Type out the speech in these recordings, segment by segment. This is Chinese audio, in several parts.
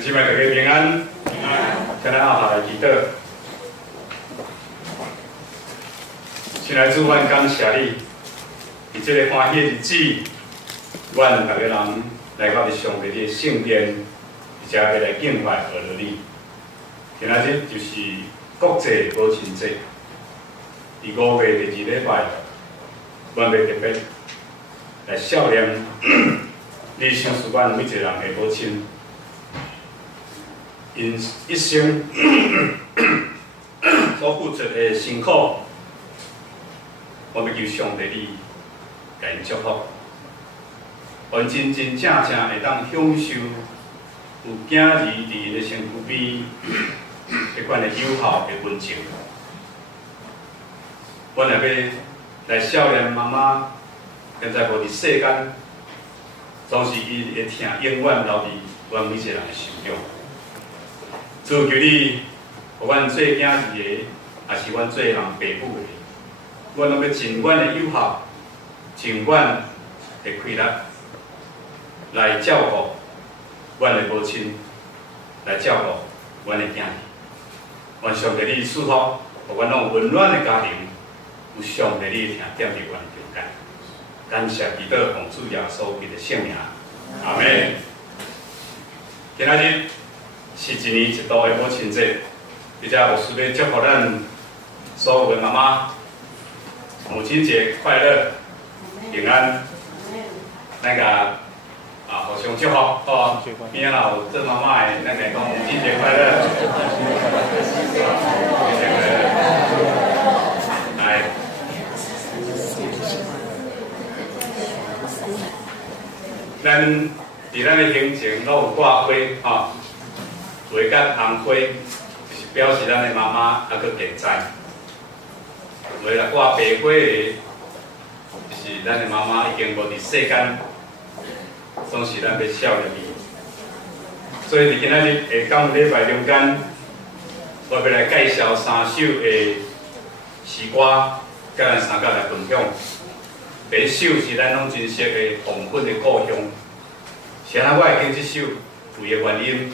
姊妹大家平安，先来阿爸来祈祷。先来主，阮感谢你，伫这个欢喜的日子，阮大家人来到伫上帝你的圣殿，而且要来敬拜和了你。今仔日就是国际母亲节，伫5月第2礼拜，阮要特别来孝念你想思阮每一个人的母亲。 因一生所付出的辛苦，我要求上帝你给因祝福，阮真正会当享受有囝儿伫因的身躯边，迄款的友好的温情。阮也要来孝念妈妈，现在无伫世间，总是伊的疼永远留伫阮每一个人的心中。 主求你，互阮做囝儿的，也是阮做人爸母的，阮拢要尽阮的友好，尽阮的开力，来照顾阮的母亲，来照顾阮的囝儿。愿上帝你赐福，互阮拢有温暖的家庭，有上帝你的疼点伫阮中间。感谢祈祷，奉主耶稣基督的圣名，阿门。今仔日。 是一年一度的母亲节，而且牧师要祝福咱所有的妈妈，母亲节快乐、平安。那个互相祝福哦，边仔有做妈妈的，咱来讲母亲节快乐。来，咱伫咱的行程拢有挂花吼。 花甲红花，就是表示咱的妈妈还佫健在；花来挂白花的，就是咱的妈妈已经无伫世间，总是咱要孝念伊。所以伫今仔日的感恩礼拜中间，我要来介绍3首的诗歌，甲咱三甲来分享。第一首是咱拢真熟的《黄昏的故乡》，谁人我会选这首？有伊的原因。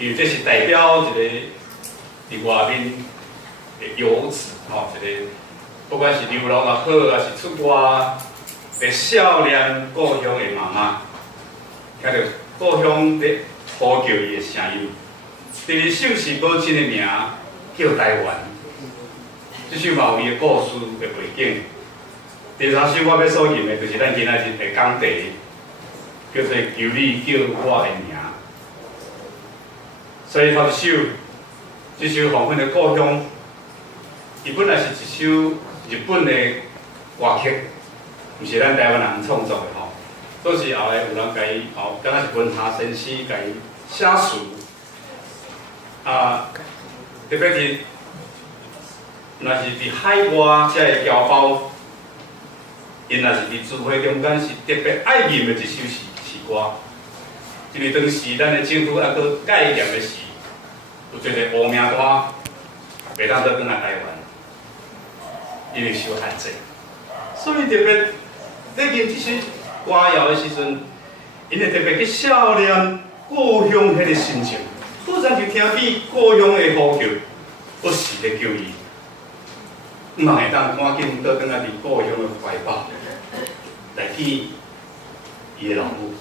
因为这是代表一个伫外面的游子吼，一个不管是流浪也好，还是出外的少年故乡的妈妈，听到故乡在呼叫伊的声音。第二首是母亲的名叫台湾，这首嘛有伊的故事的背景。第三首我要所吟的，就是咱今仔日的讲题，叫做“求你叫我的名”。 所以头一首，这首《黄昏的故乡》，伊本来是一首日本的歌曲，毋是咱台湾人创作的吼。都是后来有人甲伊吼，敢若是文茶先生甲伊写词。特别是若是伫海外才会侨胞，因若是伫聚会中间是特别爱吟的一首诗歌。 因为当时咱的政府还佫戒严的时，有一个污名单，袂当再转来台湾，因为受限制。所以特别在吟这首歌谣的时阵，因会特别去想念故乡迄个心情。突然就听见故乡的呼叫，不时咧叫伊，毋通会当赶紧倒转来伫故乡的怀抱，来见伊的老母。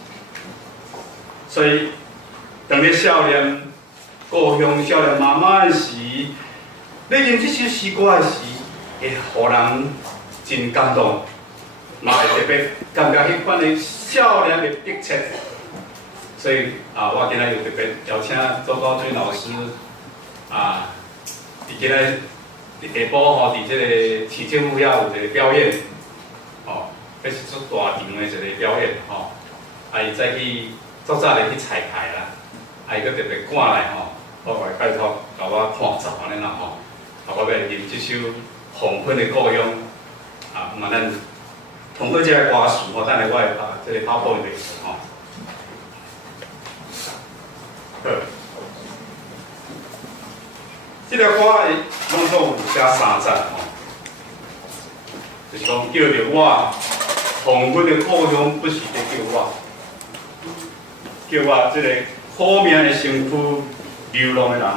所以，当你少年故乡、少年妈妈的时，你吟这首诗歌的时，会互人真感动，嘛会特别感觉迄款的少年的迫切。所以我今仔又特别邀请周高军老师伫今仔下晡吼，伫这个市政府遐有一个表演，吼，迄是出大场的一个表演吼，伊再去。 早早来去彩排啦，伊佫特别赶来吼，我来拜托，甲我看照安尼啦吼，我要吟这首《黄昏的故乡》嘛咱通过这个歌词吼，等下我会把这个跑步的吼。好，这条歌拢总有写3节吼，就是讲叫着我，黄昏的故乡不是在叫我。叫我即个苦命的身躯，流浪的人，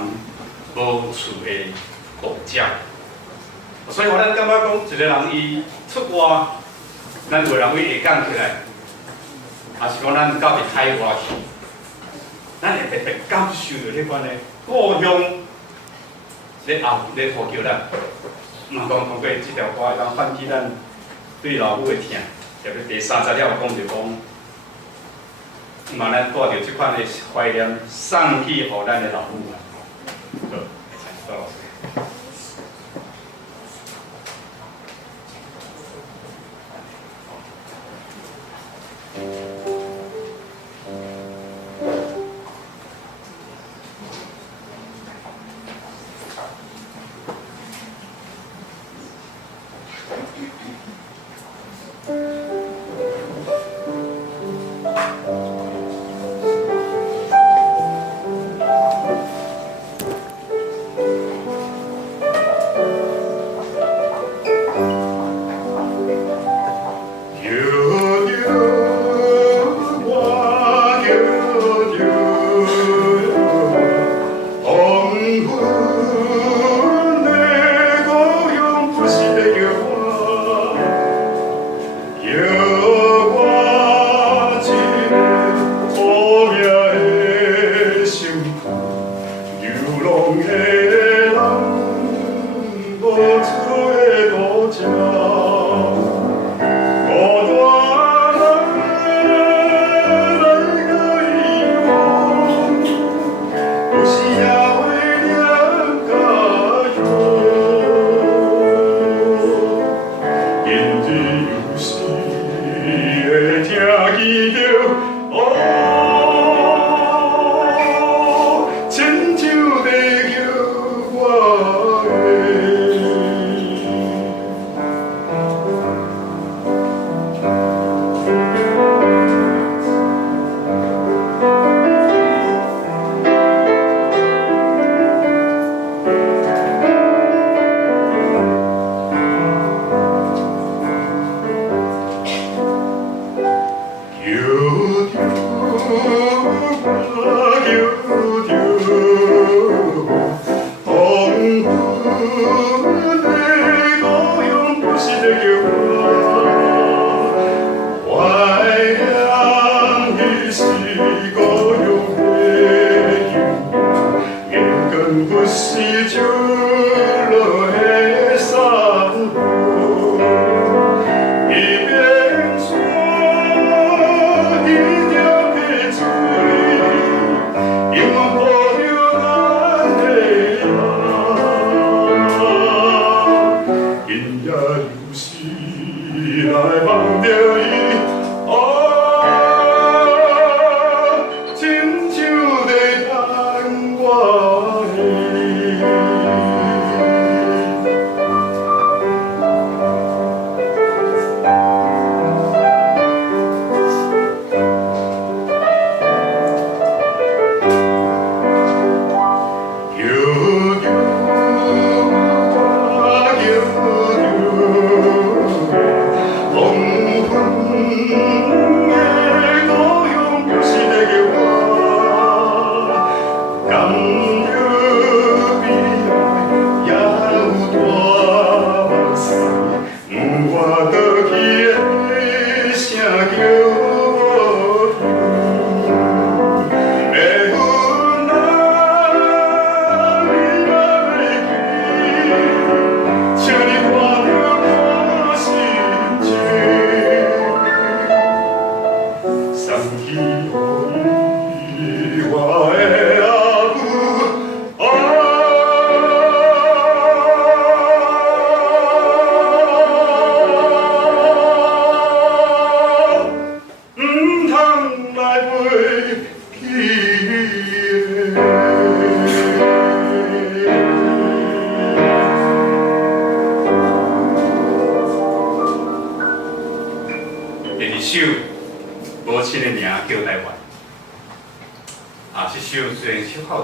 无厝的国家。所以我咱感觉讲，一个人伊出外，咱有人为下港起来，也是讲咱到伫海外去，咱会特别感受到迄款的故乡咧呼叫咱。毋讲通过这条歌会当唤起咱对老母的疼。特别第30了讲就讲，嘛咱带着即款的怀念，送去予咱的老母啊。好，蔡老师。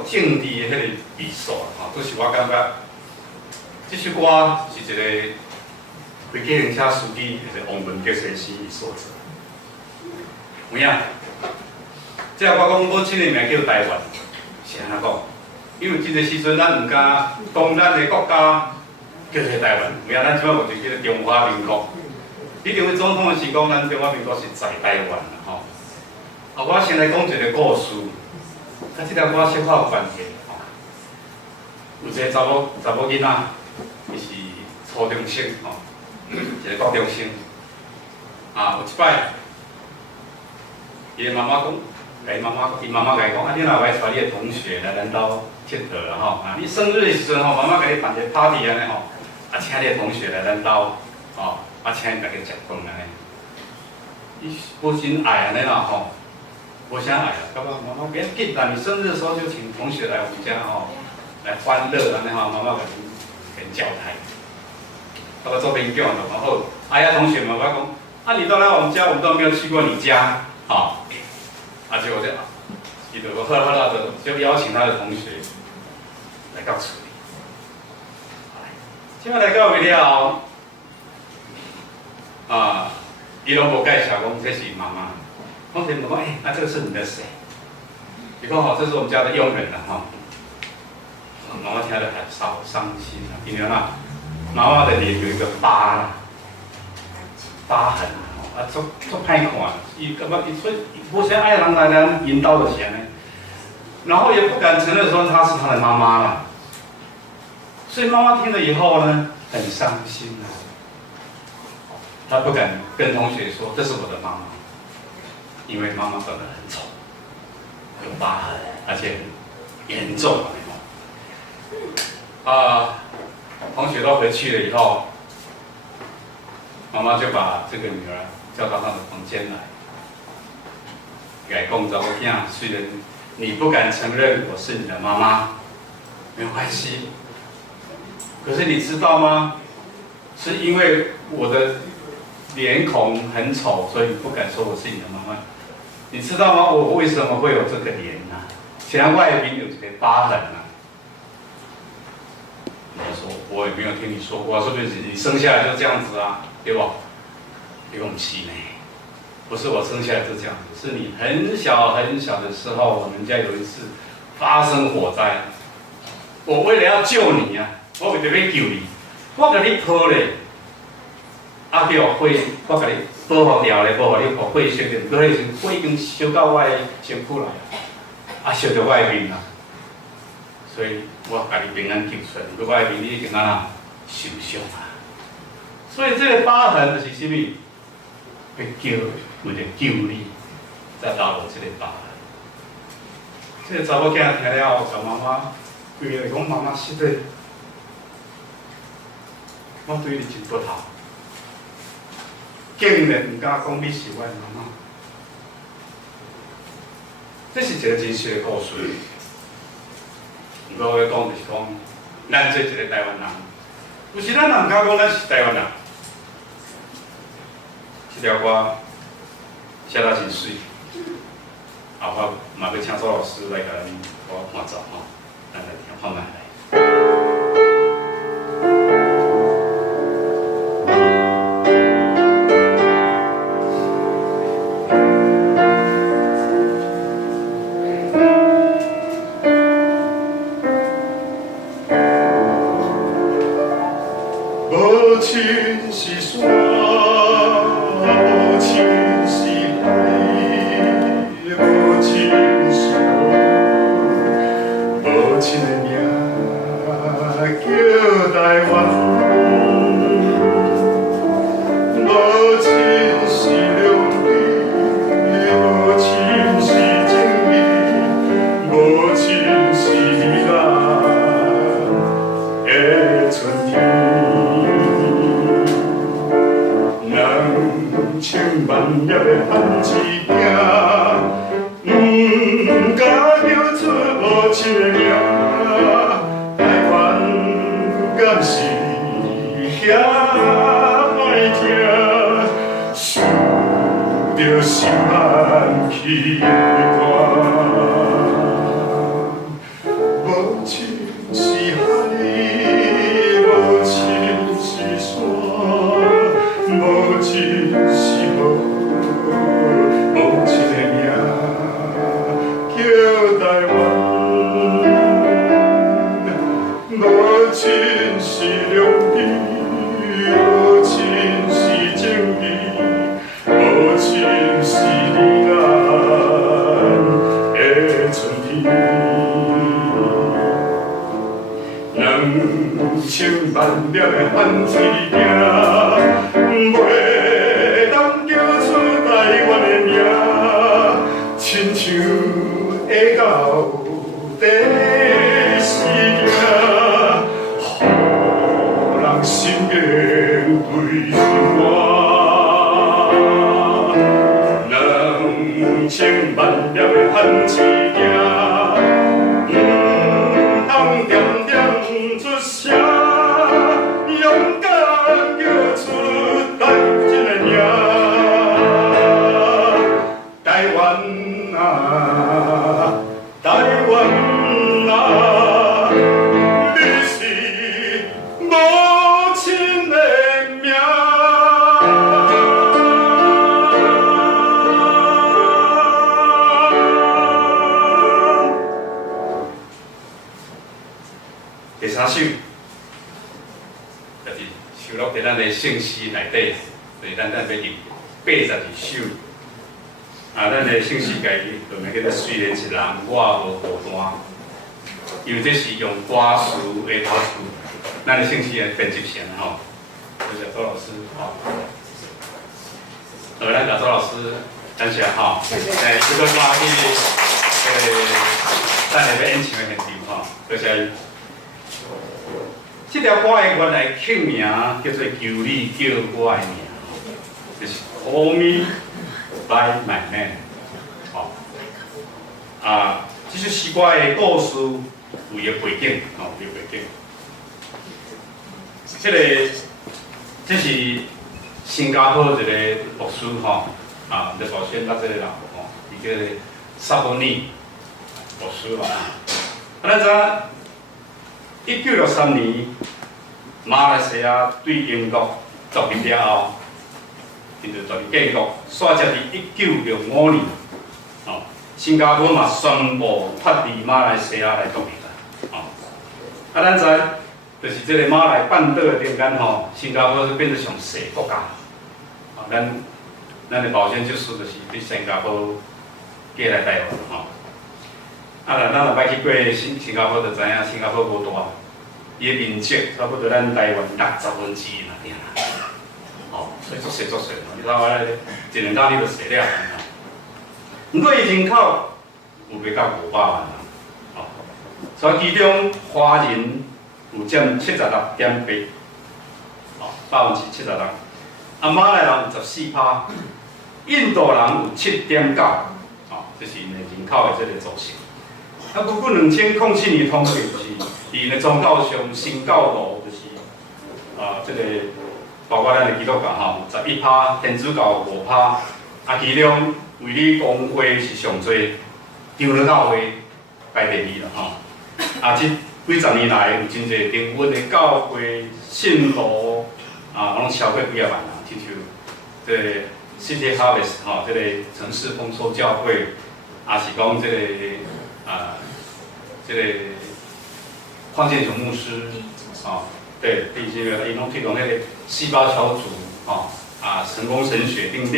政治的迄个艺术啊，都是我感觉，这首歌是一个开计程车司机，就是王文杰先生所作。有影，即我讲母亲的名叫台湾，是安怎讲？因为即个时阵咱毋敢讲咱的国家叫做台湾，名咱即摆目就叫做中华民国。你认为总统的是讲咱中华民国是在台湾啦吼。啊，我先来讲一个故事，甲即条歌小可有关系吼。有一个查某囡仔，伊是初中生吼，一个高中生。啊，有一摆，伊的妈妈讲。伊妈妈甲伊讲，啊，你若来带你的同学来咱兜佚佗啦吼，啊，你生日的时阵吼，妈妈甲你办一个 party 安尼吼，啊，请你的同学来咱兜，吼，啊，请因大家食饭安尼。伊无甚爱安尼啦吼，无啥爱啦，感觉妈妈别紧啦，你生日的时候就请同学来我们家吼，来欢乐安尼吼，妈妈给你教台，那个做兵叫的，然后，哎呀，同学们，我讲，啊，你都来我们家，我们都没有去过你家，啊。啊，结果就，伊就好啦，就邀请他的同学来到厝里。今摆来到位了，啊，伊拢无介绍讲这是妈妈。我听问讲，那这个是你的谁？伊讲这是我们家的佣人啦，哈。妈妈听了很伤心啊，因为妈妈的脸有一个疤痕。啊，足歹看，伊感觉伊所以无啥爱人来咱引导的是安尼，然后也不敢承认说她是他的妈妈了，所以妈妈听了以后呢，很伤心啊，她不敢跟同学说这是我的妈妈，因为妈妈长得很丑，有疤痕，而且很严重啊。同学都回去了以后，妈妈就把这个女儿叫到她的房间来，给讲查某囝，虽然你不敢承认我是你的妈妈，没有关系。可是你知道吗？是因为我的脸孔很丑，所以不敢说我是你的妈妈。你知道吗？我为什么会有这个脸呢？现在外面有这个疤痕啊。我说我也没有听你说过，说不定你生下来就这样子啊，对不？对不起呢，不是我生下来就这样子，是你很小很小的时候，我们家有一次发生火灾，我为了要救你啊，我为着要救你，我给你拖咧，啊叫火，我给你保护掉咧，保护你火烧着，搁迄时火已经烧到我的身躯来，啊烧着我的面啦，所以我把你平安救出来，如果我的面你已经啊受伤啊，所以这个疤痕就是什么？要救，为了救你，才留落这个疤痕。这个查某囝听了后，甲妈妈规个讲妈妈实在，我对你真不好，竟然唔敢讲你是我的妈妈。这是一个真实的故事。不过我要讲就是讲，咱做一个台湾人，有时咱人唔敢讲咱是台湾人。这条歌写得真水，后我嘛要请周老师来甲咱伴奏吼，咱来听看卖来。母亲是山。母亲是海，母亲是河，母亲的名叫台湾。母亲是良美，母亲是正义，母亲是美丽的春天。千万也要喊一声，唔敢叫出母亲的名。台湾敢是遐歹听，想着心安气寒。母亲是海，母亲是山，母亲。母亲的名万粒的番薯行，袂当叫出台湾的名，亲像会到第四行，予人心境对我。2000万粒的番薯行，通点点出声，勇敢叫出台湾的名。台湾啊，台湾啊，你是母亲的名。第三首，就是收录在咱的圣诗内底，就是咱要入82首。咱的圣诗家己就名叫做虽然一人我无孤单，因为这是用歌词的头词，咱的圣诗的编辑成吼，就是周老师吼。咱甲周老师感谢吼，这个歌去咱下要演唱的现场吼，多谢伊。这条歌的原来曲名叫做《求你叫我的名》，就是 Call Me by My Name。这首诗歌的故事有伊个背景，有伊个背景。这是新加坡一个牧师就保险到这个人伊叫萨博尼牧师咱知1963年，马来西亚对英国独立了后，因就独立建国，煞接伫1965年，新加坡嘛宣布脱离马来西亚来独立啦，咱知就是这个马来半岛的中间新加坡是变得上小国家，咱的保险就是对新加坡过来台湾咱若捌去过新加坡，就知影新加坡无大，伊的面积差不多咱台湾60%所以足小，你睇我咧一两天你就踅了。不过伊人口有袂到500万所以其中华人有占76.8%，百分之76%。马来人有14%，印度人有7.9%，这是因的人口的这个组成。不过2007年统计就是因的宗教上新教徒就是这个包括咱的基督教11%，天主教5%，其中卫理公会是上多，长老教会排第2啦这几十年来有真侪平稳的教会信徒拢超过几万人，亲像这个 City Harvest 这个城市丰收教会，是讲这个这个邝建雄牧师对，第几个伊拢推动那个细胞小组成功神学等等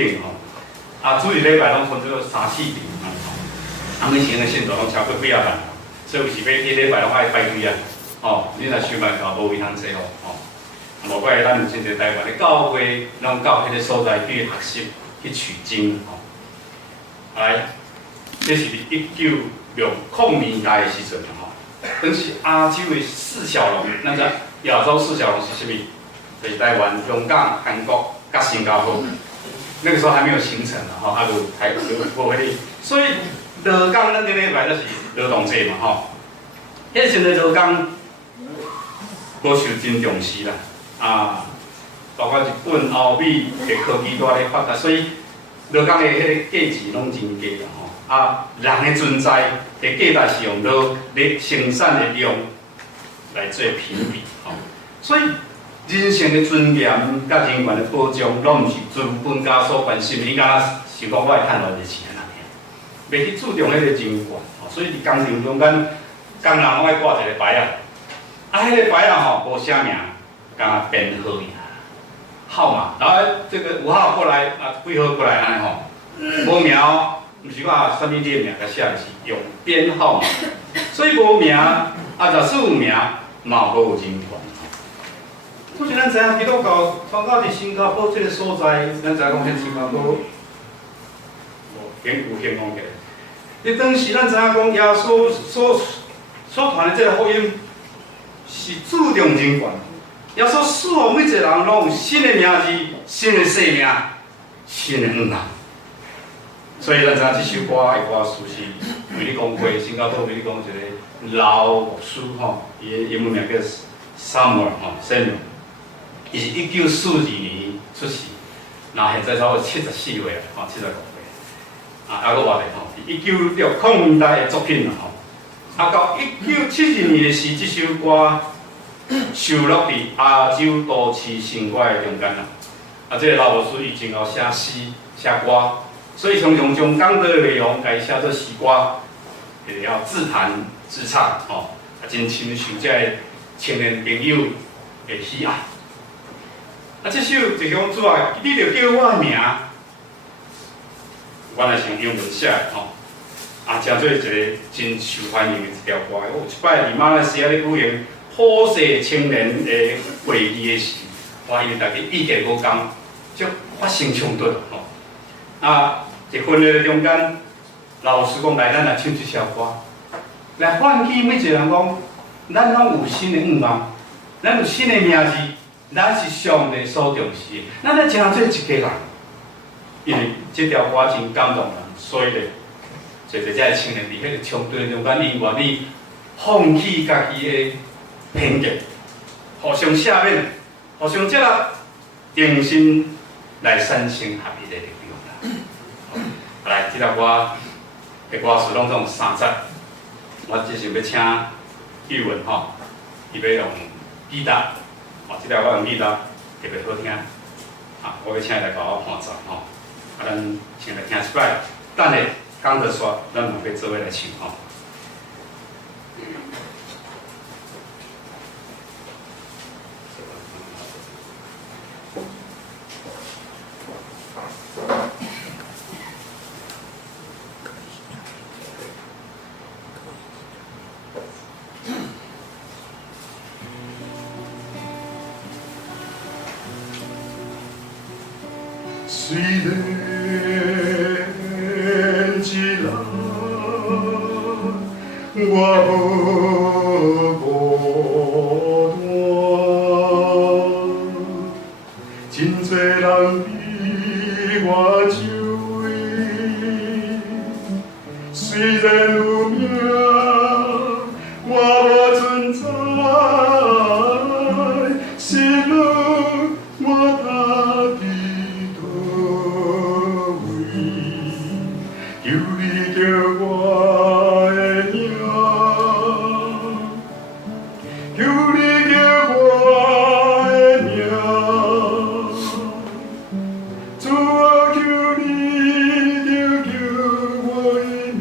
主日礼拜拢分做3、4场每前的信徒拢超过几万人，所以有时要一礼拜拢爱排队你若想办法无位通坐无怪咱有真侪台湾的教会，拢到迄个所在去学习去取经来，这是1960年代的时阵当时亚洲的4小龙，咱知亚洲4小龙是什么？就是台湾、香港、韩国、甲新加坡。那个时候还没有形成就台无迄个，所以劳工咱顶礼拜就是劳动节嘛迄时阵劳工无受真重视啦包括日本、欧美的科技都咧发达，所以劳工的迄个价值拢真低人的存在的价值是用劳力生产的量来做评比所以人性的尊严甲人权的保障，拢毋是资本家所关心，伊敢是讲我会趁偌济钱袂去注重迄个人权所以伫工程中间，工人拢爱挂一个牌迄个牌无写名，敢编号号码，然后这个5号过来几号过来安尼无名毋是讲啥物你的名甲写的是用编号码，所以无名假使有名嘛无有人权。所以咱知影基督教传到伫新加坡这个所在，咱知影讲迄新加坡很有兴旺起来。你当时咱知影讲耶稣所传的这个福音是注重人权，耶稣使予每一个人拢有新的名字、新的生命、新的恩啊。所以咱知影这首歌的歌词是为你讲过，新加坡为你讲一个老牧师吼，伊的英文名叫 Samuel 吼 Samuel， 伊是1942年出世，那现在差不多74岁啊，吼75岁。啊，还佫活咧吼，1960年代的作品啦吼。啊，到1972年的时，这首歌收录伫亚洲都市新歌的中间啦。啊，这个老牧师伊真会写诗、写歌，所以常常将讲道的内容家写做诗歌，也要自弹自唱吼，啊，真深受这个青年朋友的喜爱。啊，这首就讲主啊，你着叫我的名。原来是用英文写的吼，啊，真做一个真受欢迎的一条歌。我有一摆伫马来西亚咧举行普世青年的会议的时，发现大家意见无共，就发生冲突吼。啊，一分的中间，老师讲来，咱来唱一首歌，来唤起每一个人讲，咱拢有新的愿望，咱有新的名字，咱是上帝所重视的，咱来诚做一家人。因为这条歌真感动人，所以咧，就这个青年伫迄个冲突中间，伊愿意放弃家己的偏见，互相赦免，互相接纳，重新来产生合一的力量啦。来，这条歌的歌词拢总3节，我只是要请玉文吼，伊要用吉他，哦，这条歌用吉他特别好听，啊，我要请伊来甲我伴奏吼。啊，咱先来听一摆，等下讲着煞，咱嘛要做伙来唱吼。虽然一人我无孤单，真多人比我周围，虽然有名，我无存在，心路我踏伫。求你叫我的名，求你叫我的名，主啊，求你叫我的名，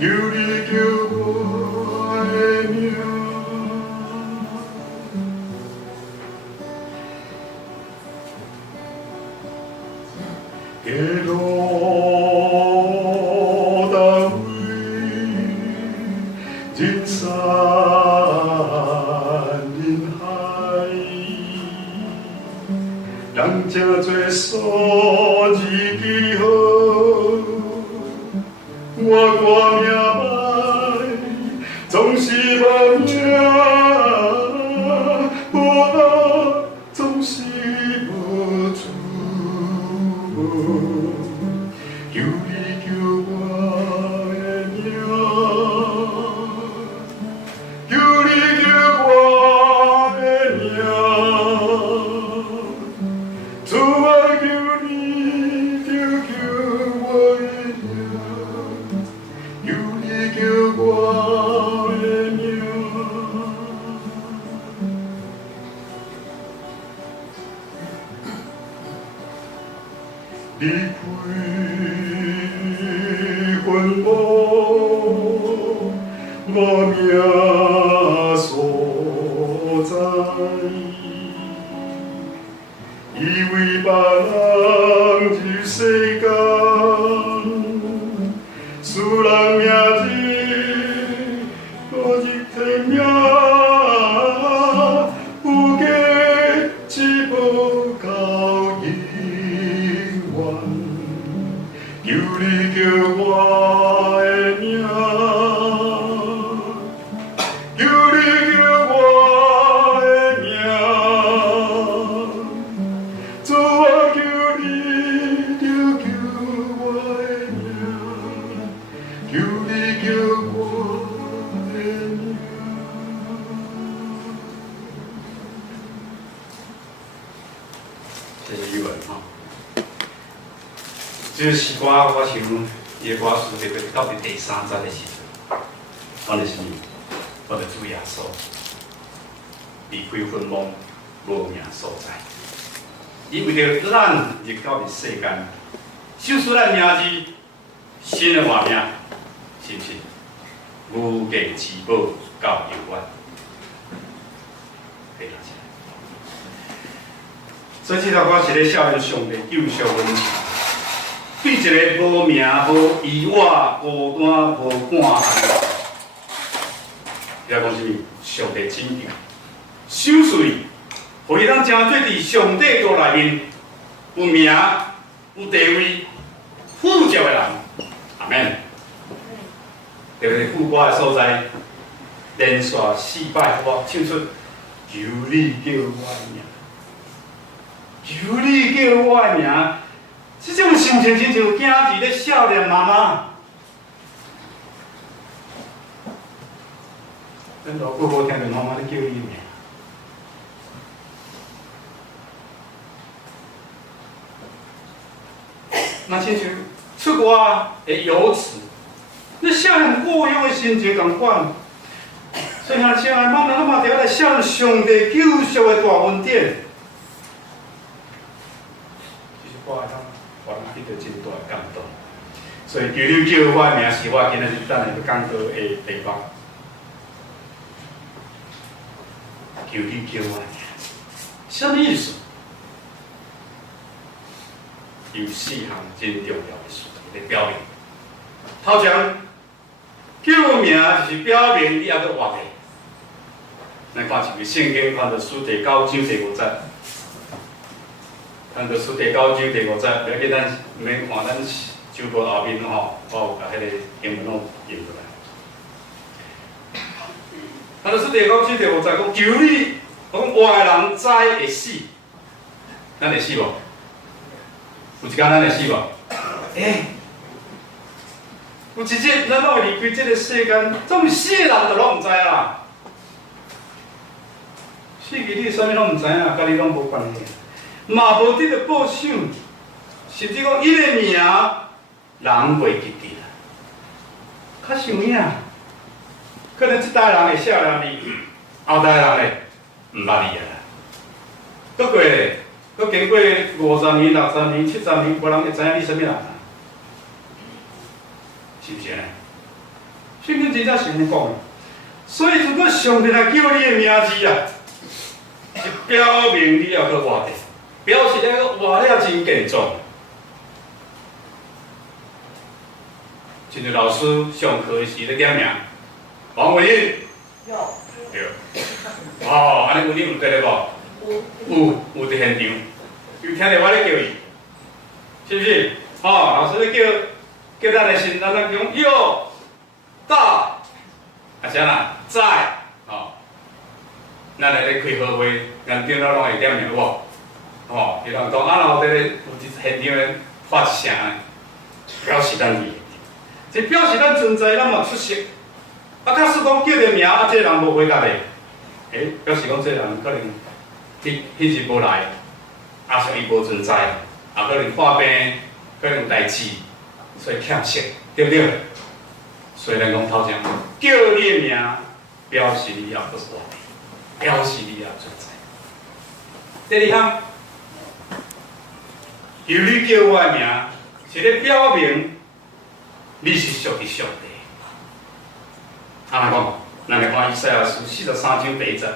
求你叫我的名。给人山人海，人真多数字记号，我歌命歹，总是无名，我总是无主。求你叫我的名。离开魂魔无名所在，以为别人入世间，使人命字，我一天命有我的名，求你叫我的名，主啊求你就叫我的名，求你叫我的名。这是语文哈。这诗歌我想，伊个歌词特别到第3节的时阵，讲的是啥？我的主耶稣离开坟墓无名所在，伊为着咱入到伫世间，守出咱名字，新的活命，是毋是？无价之宝到永远，非常起来。所以这首歌是咧少年上帝救赎阮。对一个无名、无依我、孤单、无伴的，要讲什么？上帝拯救、守岁，互伊通真做伫上帝国内面有名、有地位、富足的人。阿免。特别是副歌的所在，连续4摆我唱出求你叫我的名，求你叫我的名。这种心情亲像囝儿咧少年妈妈，咱老久无听到妈妈咧叫伊名。那亲像出歌的游子，那少年过勇的心情同款。所以像像妈妈嘛，着来向上帝救赎的大恩典。这是歌的我得到真大的感动，所以求你叫我的名是我今仔日等下要讲到的地方。求你叫我的名，什么意思？有4项真重要的事情来表明。头前叫名就是表明你还佫活着。咱看一位圣经，看到书第9章第5节。咱著书第9章第5节，了解咱毋免看咱周报后面吼，我有甲迄个经文拢印出来。咱著书第9章第5节讲，求你，讲活的人知会死，咱会死无？有一天咱会死无？有一日咱拢会离开这个世间，总死的人就拢毋知啦。死去你啥物拢毋知影，甲你拢无关系。嘛无得到报赏，甚至讲伊个名人袂记得啦。较想影，可能即代人会少年你，后代人会毋捌你啊啦。搁过咧，搁经过50年、60年、70年，无人会知影你啥物人啊？是毋是呢？圣经真正是安尼讲的。所以如果上帝来叫你的名字啊，是表明你要去活着。表示那个活了真健壮。今日老师上课时咧点名，王文英。有。有。哦，安尼文英有在咧无？有伫现场，有听到我咧叫伊，是不是？哦，老师咧叫咱的心，咱讲哟，到，啊啥啦？在，哦，咱来咧开好会，咱电脑拢会点名有无？哦，伊人讲啊，然后有一现场的发一声，表示咱伫现场，这表示咱存在，咱嘛出色。啊，假使讲叫着名，啊，这个人无回答的，表示讲这个人可能迄日无来，啊，所以伊无存在，啊，可能破病，可能有代志，所以欠息，对不对？所以咱讲头前叫你的名，表示你也不是活的，表示你也存在。第2项。求你叫我的名，是咧表明你是属于上帝。安怎讲？咱来看以赛亚书43章第1节、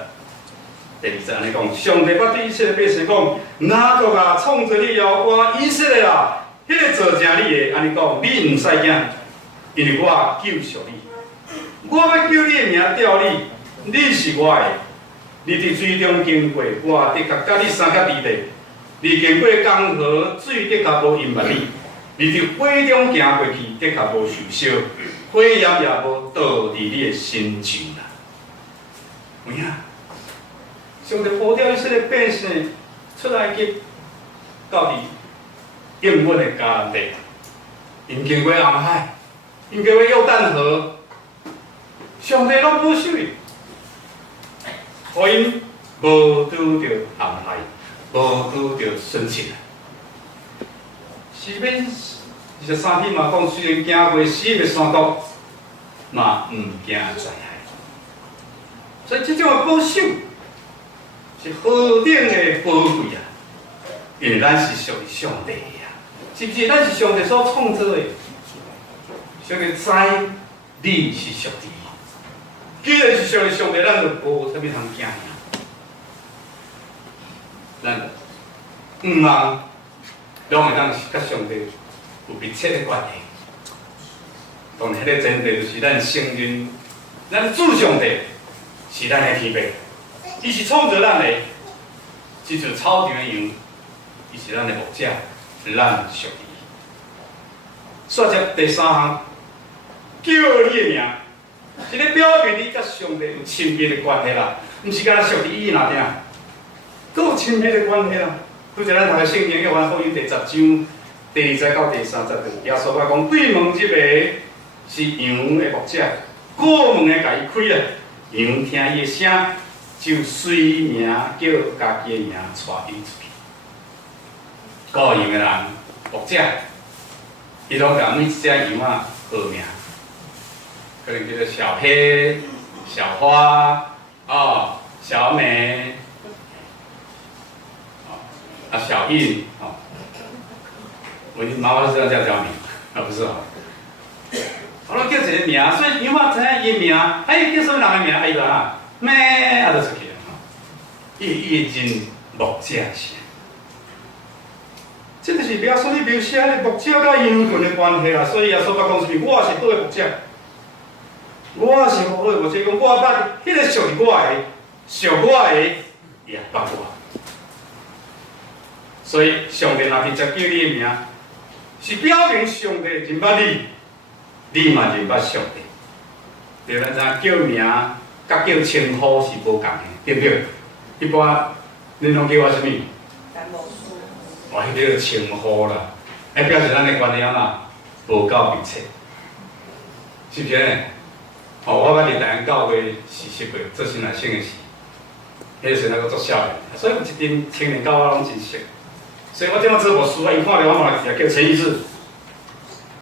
第2节，安尼讲：上帝捌对以色列百姓讲，哪国啊，创造你摇歌，以色列啊，迄个做正你的，安尼讲，你毋使惊，因为我救赎你。我要叫你的名调你，你是我的。你伫水中经过，我的确甲你三脚地地。你经过江河，水的确无淹没你。你伫火中行过去，的确无受烧，火焰也无倒伫你的心上啦。有影？上帝呼召以色列百姓出来去，到伫应允的迦南地，因经过红海，因经过约旦河，上帝拢保守伊，互因无拄着陷害，无拄着损失。是免23篇嘛讲，虽然行过死的山谷，嘛毋惊灾害。所以这种的保守是何等的宝贵啊！因为咱是属于上帝呀，是不是？咱是上帝所创造的，上帝知你是属于伊。既然是属于上帝，咱就无啥物通惊呀。咱毋通拢会当甲上帝有密切的关系。当然，迄个前提就是咱承认，咱主上帝是咱的天父，伊是创造咱的，即像草场的羊，伊是咱的牧者，咱属于伊。说接第三项，叫你的名，是咧表明你甲上帝有亲密的关系啦，毋是干那属于伊那点，佫有亲密的关系啦。拄则咱读的圣经《约翰福音》第10章第20到第30段，耶稣讲：对门即个是羊的牧者，过门的甲伊开了，羊听伊的声，就随名叫家己的名带伊出去。过羊的人，牧者，伊拢甲每一只羊仔号名，可能叫做小黑、小花、小美。小印我妈妈是这样叫名不是我拢叫一个名，所以羊仔知影伊的名，叫什么人的名？伊就咩就出去了伊认牧者是。这就是描述你描写的牧者甲羊群的关系啦。所以耶稣讲是我是好的牧者，我是好的牧者，讲我捌迄个属于我的，属我的也捌我。所以上帝若直接叫你的名，是表明上帝认捌你，你嘛认捌上帝。对咱知叫名甲叫称呼是无共的，对不对？一般恁拢叫我啥物？我迄叫称呼啦，表示咱的关系无够密切，是不是呢？我捌伫台湾教会实习过，做新来省的事，迄个时阵还佫做少年，所以有一阵青年教我拢真熟。所以我这么做牧师，伊看到我嘛直接叫陈医师，